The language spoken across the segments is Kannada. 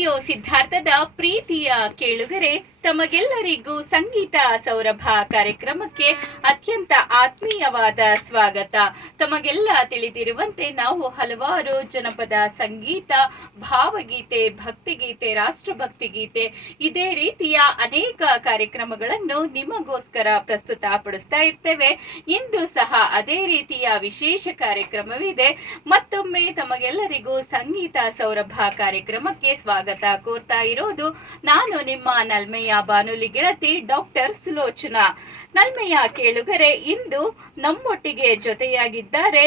ರೇಡಿಯೋ ಸಿದ್ಧಾರ್ಥದ ಪ್ರೀತಿಯ ಕೇಳುಗರೆ, ತಮಗೆಲ್ಲರಿಗೂ ಸಂಗೀತ ಸೌರಭ ಕಾರ್ಯಕ್ರಮಕ್ಕೆ ಅತ್ಯಂತ ಆತ್ಮೀಯವಾದ ಸ್ವಾಗತ. ತಮಗೆಲ್ಲ ತಿಳಿದಿರುವಂತೆ ನಾವು ಹಲವಾರು ಜನಪದ ಸಂಗೀತ, ಭಾವಗೀತೆ, ಭಕ್ತಿಗೀತೆ, ರಾಷ್ಟ್ರಭಕ್ತಿ ಗೀತೆ ಇದೇ ರೀತಿಯ ಅನೇಕ ಕಾರ್ಯಕ್ರಮಗಳನ್ನು ನಿಮಗೋಸ್ಕರ ಪ್ರಸ್ತುತಪಡಿಸ್ತಾ ಇರ್ತೇವೆ. ಇಂದು ಸಹ ಅದೇ ರೀತಿಯ ವಿಶೇಷ ಕಾರ್ಯಕ್ರಮವಿದೆ. ಮತ್ತೊಮ್ಮೆ ತಮಗೆಲ್ಲರಿಗೂ ಸಂಗೀತ ಸೌರಭ ಕಾರ್ಯಕ್ರಮಕ್ಕೆ ಸ್ವಾಗತ ಕೋರ್ತಾ ಇರೋದು ನಾನು ನಿಮ್ಮ ನಲ್ಮೆಯ ಬಾನುಲಿ ಗೆಳತಿ ಡಾಕ್ಟರ್ ಸುಲೋಚನಾ. ನಲ್ಮೆಯ ಕೇಳುಗರೆ, ಇಂದು ನಮ್ಮೊಟ್ಟಿಗೆ ಜೊತೆಯಾಗಿದ್ದಾರೆ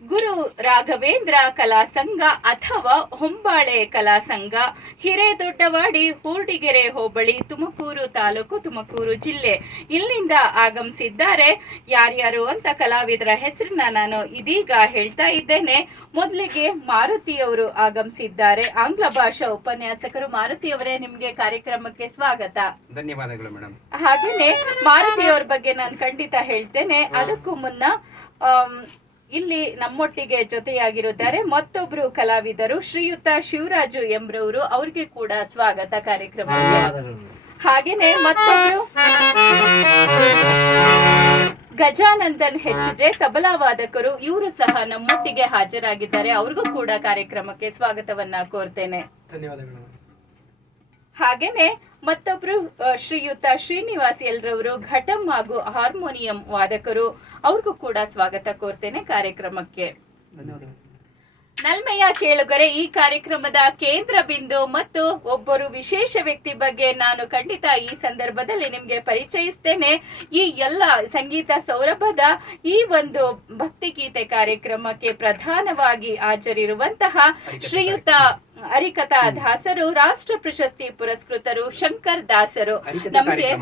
ಗುರು ರಾಘವೇಂದ್ರ ಕಲಾ ಸಂಘ ಅಥವಾ ಹೊಂಬಾಳೆ ಕಲಾ ಸಂಘ, ಹಿರೇದೊಡ್ಡವಾಡಿ, ಹೂರ್ಡಿಗೆರೆ ಹೋಬಳಿ, ತುಮಕೂರು ತಾಲೂಕು, ತುಮಕೂರು ಜಿಲ್ಲೆ. ಇಲ್ಲಿಂದ ಆಗಮಿಸಿದ್ದಾರೆ. ಯಾರ್ಯಾರು ಅಂತ ಕಲಾವಿದರ ಹೆಸರನ್ನ ನಾನು ಇದೀಗ ಹೇಳ್ತಾ ಇದ್ದೇನೆ. ಮೊದಲಿಗೆ ಮಾರುತಿಯವರು ಆಗಮಿಸಿದ್ದಾರೆ, ಆಂಗ್ಲ ಭಾಷಾ ಉಪನ್ಯಾಸಕರು. ಮಾರುತಿಯವರೇ, ನಿಮ್ಗೆ ಕಾರ್ಯಕ್ರಮಕ್ಕೆ ಸ್ವಾಗತ. ಧನ್ಯವಾದಗಳು ಮೇಡಮ್. ಹಾಗೇನೆ ಮಾರುತಿಯವರ ಬಗ್ಗೆ ನಾನು ಖಂಡಿತ ಹೇಳ್ತೇನೆ. ಅದಕ್ಕೂ ಮುನ್ನ ಇಲ್ಲಿ ನಮ್ಮೊಟ್ಟಿಗೆ ಜೊತೆಯಾಗಿರುತ್ತಾರೆ ಮತ್ತೊಬ್ರು ಕಲಾವಿದರು, ಶ್ರೀಯುತ ಶಿವರಾಜು ಎಂಬ್ರವರು. ಅವ್ರಿಗೆ ಕೂಡ ಸ್ವಾಗತ ಕಾರ್ಯಕ್ರಮಕ್ಕೆ. ಹಾಗೇನೆ ಮತ್ತೊಬ್ರು ಗಜಾನಂದನ್ ಹೆಚ್ಜೆ, ತಬಲಾ ವಾದಕರು. ಇವರು ಸಹ ನಮ್ಮೊಟ್ಟಿಗೆ ಹಾಜರಾಗಿದ್ದಾರೆ. ಅವ್ರಿಗೂ ಕೂಡ ಕಾರ್ಯಕ್ರಮಕ್ಕೆ ಸ್ವಾಗತವನ್ನ ಕೋರ್ತೇನೆ. ಧನ್ಯವಾದಗಳು. ಹಾಗೇನೆ ಮತ್ತೊಬ್ರು ಶ್ರೀಯುತ ಶ್ರೀನಿವಾಸ್ ಎಲ್ರವರು, ಘಟಂ ಹಾಗೂ ಹಾರ್ಮೋನಿಯಂ ವಾದಕರು. ಅವ್ರಿಗೂ ಕೂಡ ಸ್ವಾಗತ ಕೋರ್ತೇನೆ ಕಾರ್ಯಕ್ರಮಕ್ಕೆ. ನಲ್ಮೆಯ ಕೇಳುಗರೆ, ಈ ಕಾರ್ಯಕ್ರಮದ ಕೇಂದ್ರ ಬಿಂದು ಮತ್ತು ಒಬ್ಬರು ವಿಶೇಷ ವ್ಯಕ್ತಿ ಬಗ್ಗೆ ನಾನು ಖಂಡಿತ ಈ ಸಂದರ್ಭದಲ್ಲಿ ನಿಮ್ಗೆ ಪರಿಚಯಿಸ್ತೇನೆ. ಈ ಎಲ್ಲ ಸಂಗೀತ ಸೌರಭದ ಈ ಒಂದು ಭಕ್ತಿಗೀತೆ ಕಾರ್ಯಕ್ರಮಕ್ಕೆ ಪ್ರಧಾನವಾಗಿ ಹಾಜರಿರುವಂತಹ ಶ್ರೀಯುತ ಹರಿಕಥಾ ದಾಸರು, ರಾಷ್ಟ್ರ ಪ್ರಶಸ್ತಿ ಪುರಸ್ಕೃತರು, ಶಂಕರ್ ದಾಸರು. ನಮ್ಗೆ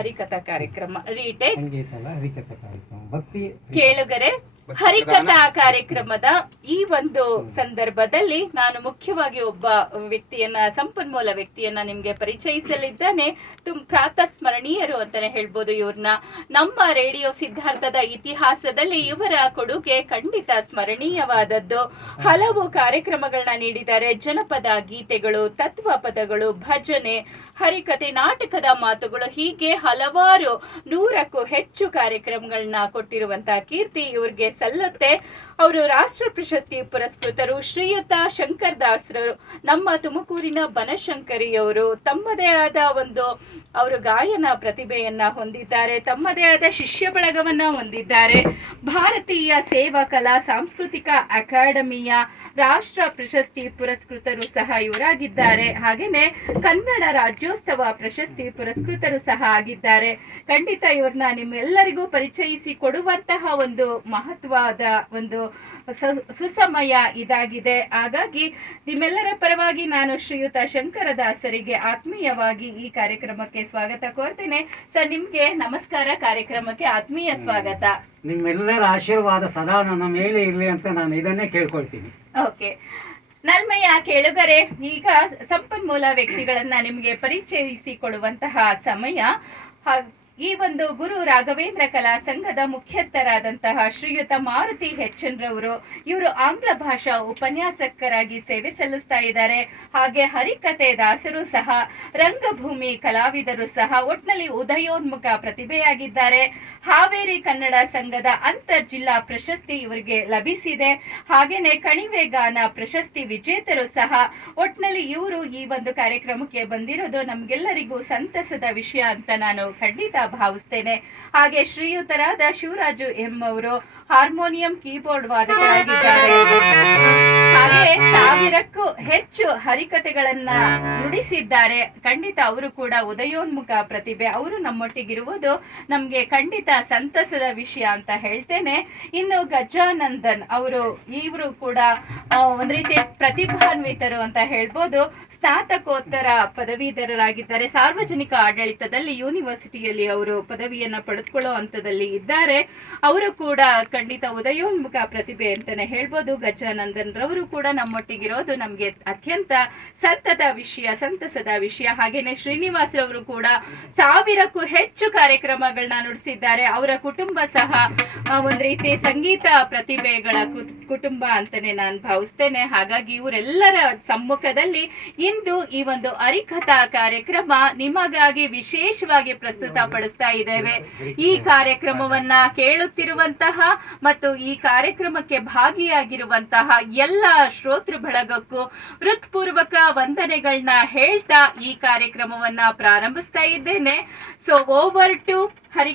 ಹರಿಕಥಾ ಕಾರ್ಯಕ್ರಮ ರೀಟೇಕ್ ಕೇಳುಗರೆ, ಹರಿಕಥಾ ಕಾರ್ಯಕ್ರಮದ ಈ ಒಂದು ಸಂದರ್ಭದಲ್ಲಿ ನಾನು ಮುಖ್ಯವಾಗಿ ಒಬ್ಬ ವ್ಯಕ್ತಿಯನ್ನ, ಸಂಪನ್ಮೂಲ ವ್ಯಕ್ತಿಯನ್ನ ನಿಮ್ಗೆ ಪರಿಚಯಿಸಲಿದ್ದೇನೆ. ಪ್ರಾತಸ್ಮರಣೀಯರು ಅಂತಾನೆ ಹೇಳ್ಬೋದು ಇವ್ರನ್ನ. ನಮ್ಮ ರೇಡಿಯೋ ಸಿದ್ಧಾರ್ಥದ ಇತಿಹಾಸದಲ್ಲಿ ಇವರ ಕೊಡುಗೆ ಖಂಡಿತ ಸ್ಮರಣೀಯವಾದದ್ದು. ಹಲವು ಕಾರ್ಯಕ್ರಮಗಳನ್ನ ನೀಡಿದ್ದಾರೆ. ಜನಪದ ಗೀತೆಗಳು, ತತ್ವ ಪದಗಳು, ಭಜನೆ, ಹರಿಕತೆ, ನಾಟಕದ ಮಾತುಗಳು, ಹೀಗೆ ಹಲವಾರು 100ಕ್ಕೂ ಹೆಚ್ಚು ಕಾರ್ಯಕ್ರಮಗಳನ್ನ ಕೊಟ್ಟಿರುವಂತಹ ಕೀರ್ತಿ ಇವ್ರಿಗೆ ಸಲ್ಲುತ್ತೆ. ಅವರು ರಾಷ್ಟ್ರ ಪ್ರಶಸ್ತಿ ಪುರಸ್ಕೃತರು. ಶ್ರೀಯುತ ಶಂಕರ್ ದಾಸರು ನಮ್ಮ ತುಮಕೂರಿನ ಬನಶಂಕರಿಯವರು. ತಮ್ಮದೇ ಆದ ಒಂದು ಅವರು ಗಾಯನ ಪ್ರತಿಭೆಯನ್ನ ಹೊಂದಿದ್ದಾರೆ. ತಮ್ಮದೇ ಆದ ಶಿಷ್ಯ ಬಳಗವನ್ನ ಹೊಂದಿದ್ದಾರೆ. ಭಾರತೀಯ ಸೇವಾ ಕಲಾ ಸಾಂಸ್ಕೃತಿಕ ಅಕಾಡೆಮಿಯ ರಾಷ್ಟ್ರ ಪ್ರಶಸ್ತಿ ಪುರಸ್ಕೃತರು ಸಹ ಇವರಾಗಿದ್ದಾರೆ. ಹಾಗೇನೆ ಕನ್ನಡ ರಾಜ್ಯೋತ್ಸವ ಪ್ರಶಸ್ತಿ ಪುರಸ್ಕೃತರು ಸಹ ಆಗಿದ್ದಾರೆ. ಖಂಡಿತ ಇವ್ರನ್ನ ನಿಮ್ಮೆಲ್ಲರಿಗೂ ಪರಿಚಯಿಸಿ ಕೊಡುವಂತಹ ಒಂದು ಮಹತ್ವದ ಒಂದು ಸುಸಮಯ ಇದಾಗಿದೆ. ಹಾಗಾಗಿ ನಿಮ್ಮೆಲ್ಲರ ಪರವಾಗಿ ನಾನು ಶ್ರೀಯುತ ಶಂಕರದಾಸರಿಗೆ ಆತ್ಮೀಯವಾಗಿ ಈ ಕಾರ್ಯಕ್ರಮಕ್ಕೆ ಸ್ವಾಗತ ಕೋರ್ತೇನೆ. ಸರ್, ನಿಮ್ಗೆ ನಮಸ್ಕಾರ. ಕಾರ್ಯಕ್ರಮಕ್ಕೆ ಆತ್ಮೀಯ ಸ್ವಾಗತ. ನಿಮ್ಮೆಲ್ಲರ ಆಶೀರ್ವಾದ ಸದಾ ನನ್ನ ಮೇಲೆ ಇರಲಿ ಅಂತ ನಾನು ಇದನ್ನೇ ಕೇಳ್ಕೊಳ್ತೀನಿ. ಓಕೆ. ನಲ್ಮೆಯ ಕೇಳುಗರೆ, ಈಗ ಸಂಪನ್ಮೂಲ ವ್ಯಕ್ತಿಗಳನ್ನ ನಿಮಗೆ ಪರಿಚಯಿಸಿ ಕೊಡುವಂತಹ ಸಮಯ. ಈ ಒಂದು ಗುರು ರಾಘವೇಂದ್ರ ಕಲಾ ಸಂಘದ ಮುಖ್ಯಸ್ಥರಾದಂತಹ ಶ್ರೀಯುತ ಮಾರುತಿ ಹೆಚ್ಎನ್ ರವರು, ಇವರು ಆಂಗ್ಲ ಭಾಷಾ ಉಪನ್ಯಾಸಕರಾಗಿ ಸೇವೆ ಸಲ್ಲಿಸ್ತಾ ಇದ್ದಾರೆ. ಹಾಗೆ ಹರಿಕತೆ ದಾಸರು ಸಹ, ರಂಗಭೂಮಿ ಕಲಾವಿದರು ಸಹ, ಒಟ್ನಲ್ಲಿ ಉದಯೋನ್ಮುಖ ಪ್ರತಿಭೆಯಾಗಿದ್ದಾರೆ. ಹಾವೇರಿ ಕನ್ನಡ ಸಂಘದ ಅಂತರ್ ಜಿಲ್ಲಾ ಪ್ರಶಸ್ತಿ ಇವರಿಗೆ ಲಭಿಸಿದೆ. ಹಾಗೇನೆ ಕಣಿವೆ ಗಾನ ಪ್ರಶಸ್ತಿ ವಿಜೇತರು ಸಹ. ಒಟ್ನಲ್ಲಿ ಇವರು ಈ ಒಂದು ಕಾರ್ಯಕ್ರಮಕ್ಕೆ ಬಂದಿರೋದು ನಮ್ಗೆಲ್ಲರಿಗೂ ಸಂತಸದ ವಿಷಯ ಅಂತ ನಾನು ಖಂಡಿತ ಭಾವಿಸ್ತೇನೆ. ಹಾಗೆ ಶ್ರೀಯುತರಾದ ಶಿವರಾಜು ಎಂ ಅವರು ಹಾರ್ಮೋನಿಯಂ ಕೀಬೋರ್ಡ್ ವಾದಕರಾಗಿದ್ದಾರೆ. ಹಾಗೆ 1000ಕ್ಕೂ ಹೆಚ್ಚು ಹರಿಕತೆಗಳನ್ನ ನುಡಿಸಿದ್ದಾರೆ. ಖಂಡಿತ ಅವರು ಕೂಡ ಉದಯೋನ್ಮುಖ ಪ್ರತಿಭೆ. ಅವರು ನಮ್ಮೊಟ್ಟಿಗಿರುವುದು ನಮ್ಗೆ ಖಂಡಿತ ಸಂತಸದ ವಿಷಯ ಅಂತ ಹೇಳ್ತೇನೆ. ಇನ್ನು ಗಜಾನಂದನ್ ಇವರು ಕೂಡ ಒಂದ್ ರೀತಿ ಪ್ರತಿಭಾನ್ವಿತರು ಅಂತ ಹೇಳ್ಬೋದು. ಸ್ನಾತಕೋತ್ತರ ಪದವೀಧರರಾಗಿದ್ದಾರೆ. ಸಾರ್ವಜನಿಕ ಆಡಳಿತದಲ್ಲಿ ಯೂನಿವರ್ಸಿಟಿಯಲ್ಲಿ ಅವರು ಪದವಿಯನ್ನ ಪಡೆದುಕೊಳ್ಳೋ ಹಂತದಲ್ಲಿ ಇದ್ದಾರೆ. ಅವರು ಕೂಡ ಖಂಡಿತ ಉದಯೋನ್ಮುಖ ಪ್ರತಿಭೆ ಅಂತಾನೆ ಹೇಳ್ಬೋದು. ಗಜಾನಂದನ್ ರವರು ಕೂಡ ನಮ್ಮೊಟ್ಟಿಗಿರೋದು ನಮಗೆ ಅತ್ಯಂತ ಸಂತಸದ ವಿಷಯ. ಹಾಗೇನೆ ಶ್ರೀನಿವಾಸರವರು ಕೂಡ 1000ಕ್ಕೂ ಹೆಚ್ಚು ಕಾರ್ಯಕ್ರಮಗಳನ್ನ ನುಡಿಸಿದ್ದಾರೆ. ಅವರ ಕುಟುಂಬ ಸಹ ಒಂದ್ ರೀತಿ ಸಂಗೀತ ಪ್ರತಿಭೆಗಳ ಕುಟುಂಬ ಅಂತಾನೆ ನಾನು ಭಾವಿಸ್ತೇನೆ. ಹಾಗಾಗಿ ಇವರೆಲ್ಲರ ಸಮ್ಮುಖದಲ್ಲಿ ಇಂದು ಈ ಒಂದು ಹರಿಕಥಾ ಕಾರ್ಯಕ್ರಮ ನಿಮಗಾಗಿ ವಿಶೇಷವಾಗಿ ಪ್ರಸ್ತುತಪಡಿಸ್ತಾ ಇದ್ದೇವೆ. ಈ ಕಾರ್ಯಕ್ರಮವನ್ನ ಕೇಳುತ್ತಿರುವಂತಹ ಮತ್ತು ಈ ಕಾರ್ಯಕ್ರಮಕ್ಕೆ ಭಾಗಿಯಾಗಿರುವಂತಹ ಎಲ್ಲ ಶ್ರೋತೃ ಬಳಗಕ್ಕೂ ಹೃತ್ಪೂರ್ವಕ ವಂದನೆಗಳನ್ನ ಹೇಳ್ತಾ ಈ ಕಾರ್ಯಕ್ರಮವನ್ನ ಪ್ರಾರಂಭಿಸ್ತಾ ಇದ್ದೇನೆ. So over to Hari